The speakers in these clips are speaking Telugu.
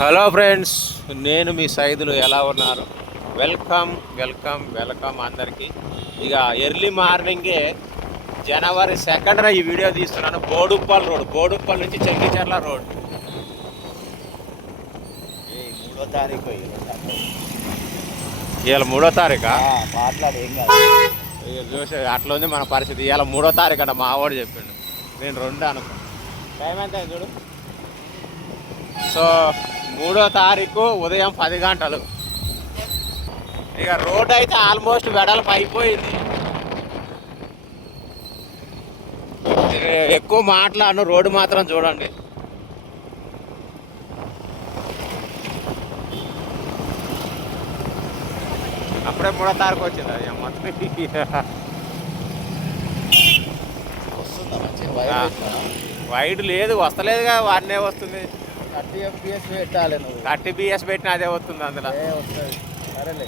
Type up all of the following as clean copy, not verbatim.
హలో ఫ్రెండ్స్, నేను మీ సైదులు ఎలా ఉన్నారు? వెల్కమ్ వెల్కమ్ వెల్కమ్ అందరికీ. ఇక ఎర్లీ మార్నింగే జనవరి 2న ఈ వీడియో తీస్తున్నాను. బోడుప్పల్ నుంచి చెంగిచెర్ల రోడ్. 3వ తారీఖు ఇవాళ 3వ తారీఖా? మాట్లాడు ఏం కాదు. చూసే అట్లా ఉంది మన పరిస్థితి. ఇవాళ 3వ తారీఖు అంట, మా వాడు చెప్పిండు. నేను 2 అనుకో. టైం ఎంత చూడు. సో 3వ తారీఖు ఉదయం 10 గంటలు. ఇక రోడ్ అయితే ఆల్మోస్ట్ వెడల్పు అయిపోయింది. ఎక్కువ మాట్లాడను, రోడ్డు మాత్రం చూడండి. అప్పుడే 3వ తారీఖు వచ్చింది. అది వైడ్ లేదు, వస్తలేదుగా. వాడినే వస్తుంది. 30 FPS పెట్టాలి నువ్వు. 30 BS పెట్టినా అదే వస్తుంది అందులో. వస్తుంది. సరేలే.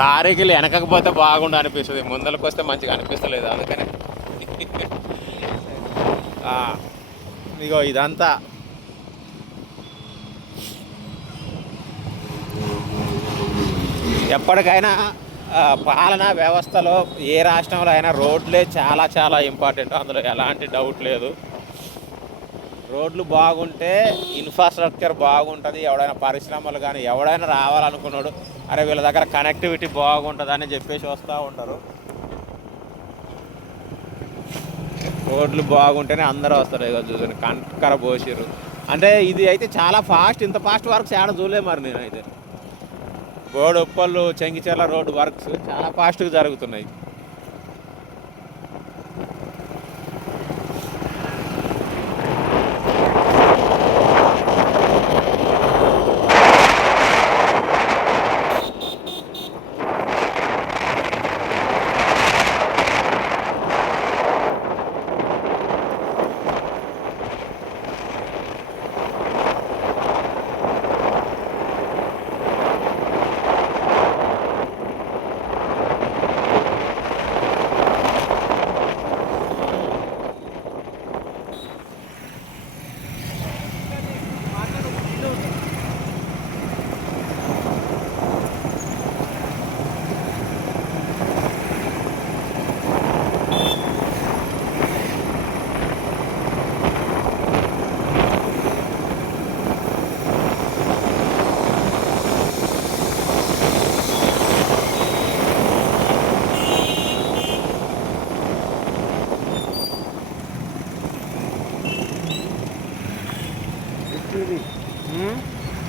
తారీఖులు వెనకపోతే బాగుండు అనిపిస్తుంది, ముందరకు వస్తే మంచిగా అనిపిస్తలేదు. అందుకని ఇగో ఇదంతా ఎప్పటికైనా పాలనా వ్యవస్థలో ఏ రాష్ట్రంలో అయినా రోడ్లే చాలా చాలా ఇంపార్టెంట్. అందులో ఎలాంటి డౌట్ లేదు. రోడ్లు బాగుంటే ఇన్ఫ్రాస్ట్రక్చర్ బాగుంటుంది. ఎవడైనా పరిశ్రమలు కానీ ఎవడైనా రావాలనుకున్నాడు, అరే వీళ్ళ దగ్గర కనెక్టివిటీ బాగుంటుంది అని చెప్పేసి వస్తూ ఉంటారు. రోడ్లు బాగుంటేనే అందరూ వస్తారు. ఇక చూసాను కంకర పోసిరు. అంటే ఇది అయితే చాలా ఫాస్ట్. ఇంత ఫాస్ట్ వర్క్స్ ఏడ చూడలే మరి నేనైతే. బోడుప్పల్ చెంగిచెర్ల రోడ్డు వర్క్స్ చాలా ఫాస్ట్గా జరుగుతున్నాయి.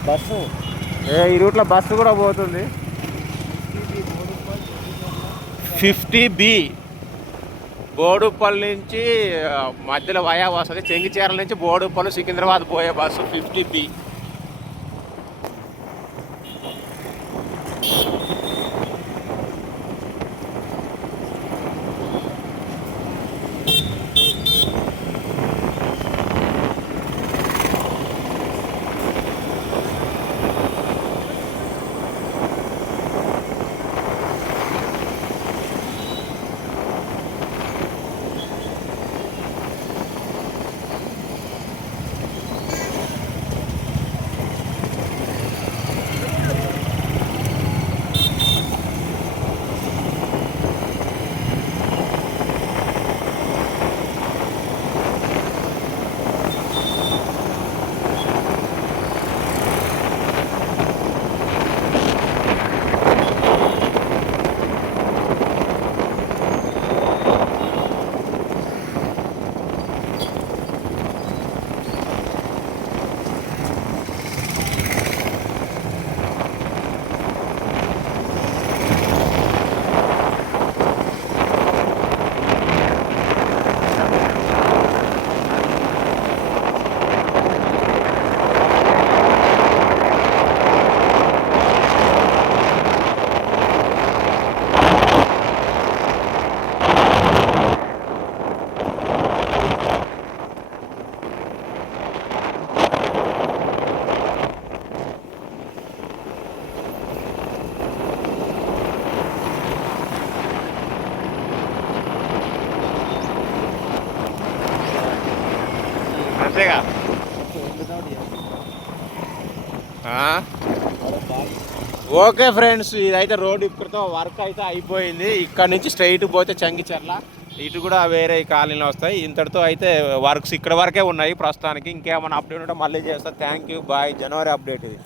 బస్సు ఈ రూట్లో బస్సు కూడా పోతుంది. 50B బోడుప్పల్ నుంచి మధ్యలో వయా వస్తుంది. చెంగిచెర్ల నుంచి బోడుప్పల్ సికింద్రాబాద్ పోయే బస్సు 50B. అంతేగా ఆ? ఓకే ఫ్రెండ్స్, ఇదైతే రోడ్ ఇప్పుడుతో వర్క్ అయితే అయిపోయింది. ఇక్కడ నుంచి స్ట్రైట్ పోతే చంగిచెర్ల, ఇటు కూడా వేరే కాలనీలు వస్తాయి. ఇంతటితో అయితే వర్క్స్ ఇక్కడ వరకే ఉన్నాయి ప్రస్తుతానికి. ఇంకేమైనా అప్డేట్ ఉంటే మళ్ళీ చేస్తా. Thank you, bye. జనవరి అప్డేట్ ఇది.